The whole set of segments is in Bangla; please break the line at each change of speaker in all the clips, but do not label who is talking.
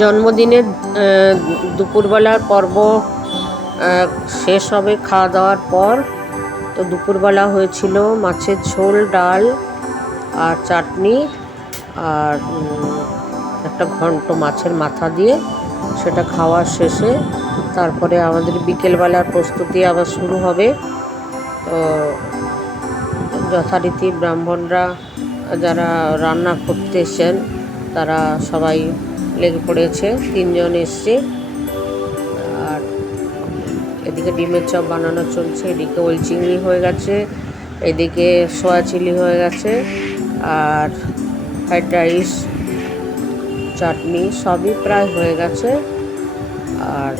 জন্মদিনের দুপুরবেলার পর্ব শেষ হবে খাওয়া দাওয়ার পর। তো দুপুরবেলা হয়েছিল মাছের ঝোল, ডাল আর চাটনি আর একটা ঘন্ট মাছের মাথা দিয়ে সেটা খাওয়ার শেষে। তারপরে আমাদের বিকেলবেলার প্রস্তুতি আবার শুরু হবে। তো যথারীতি ব্রাহ্মণরা যারা রান্না করতে এসেছেন, তারা সবাই লেগে পড়েছে, তিনজন এসছে। আর এদিকে ডিমের চপ বানানো চলছে, এদিকে ওল চিংড়ি হয়ে গেছে, এদিকে সোয়া চিলি হয়ে গেছে, আর ফ্রাইড রাইস, চাটনি সবই প্রায় হয়ে গেছে। আর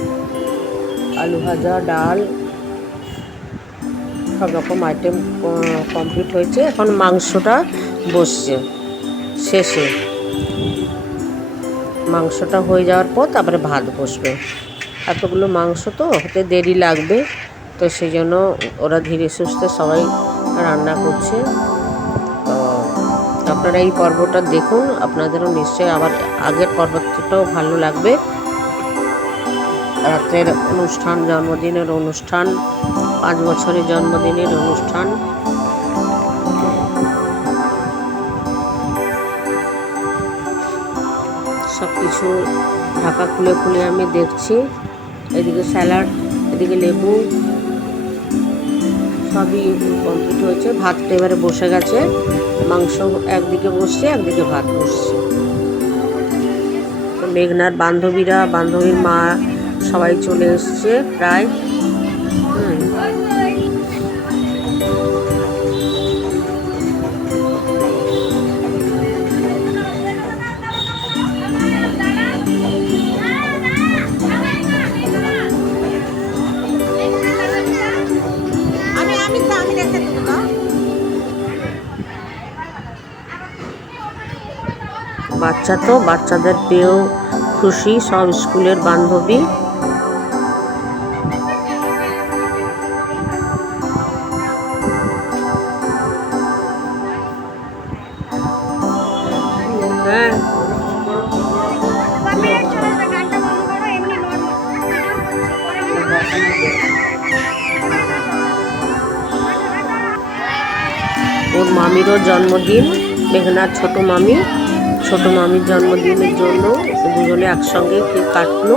আলু ভাজা, ডাল, সব রকম আইটেম কমপ্লিট হয়েছে। এখন মাংসটা বসছে, শেষে। মাংসটা হয়ে যাওয়ার পর তারপরে ভাত বসবে। এতগুলো মাংস তো হতে দেরি লাগবে, তো সেই জন্য ওরা ধীরে সুস্থে সবাই রান্না করছে। তো আপনারা এই পর্বটা দেখুন, আপনাদেরও নিশ্চয়ই আবার আগের পর্বটাও ভালো লাগবে। রাতের অনুষ্ঠান, জন্মদিনের অনুষ্ঠান, পাঁচ বছরের জন্মদিনের অনুষ্ঠান। কিছু ঢাকা খুলে খুলে আমি দেখছি। এদিকে স্যালাড, এদিকে লেবু, সবই কমপ্লিট হয়েছে। ভাতটা এবারে বসে গেছে। মাংস একদিকে বসছে, একদিকে ভাত বসছে। মেঘনার বান্ধবীরা, বান্ধবীর মা সবাই চলে এসছে প্রায়। হুম। বাচ্চা তো বাচ্চাদের পেয়েও খুশি সব স্কুলের বান্ধবী। ওর মামিরও জন্মদিন মেঘনার ছোট মামি। ছোট মামির জন্মদিনের জন্য দুজনে একসঙ্গে কেক কাটলো।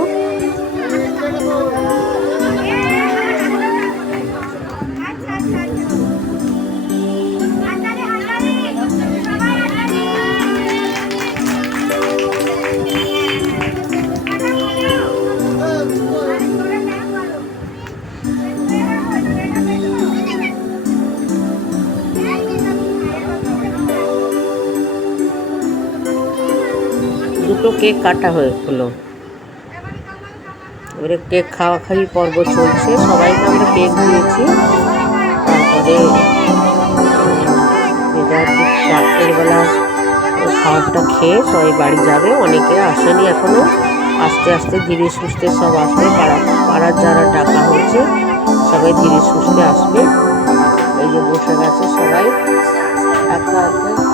দুটো কেক কাটা হয়ে হলো। এবারে কেক খাওয়া খাওয়ি পর্ব চলছে। সবাইকে আমরা কেক দিয়েছি। তারপরে উম, যে রাত্রের বেলা খাবারটা খেয়ে সবাই বাড়ি যাবে। অনেকে আসেনি এখনও আস্তে আস্তে ধীরে সুস্থে সব আসবে। পাড়া পাড়ার যারা ডাকা হয়েছে সবাই ধীরে সুস্থে আসবে। এই যে বসে গেছে সবাই। একা একা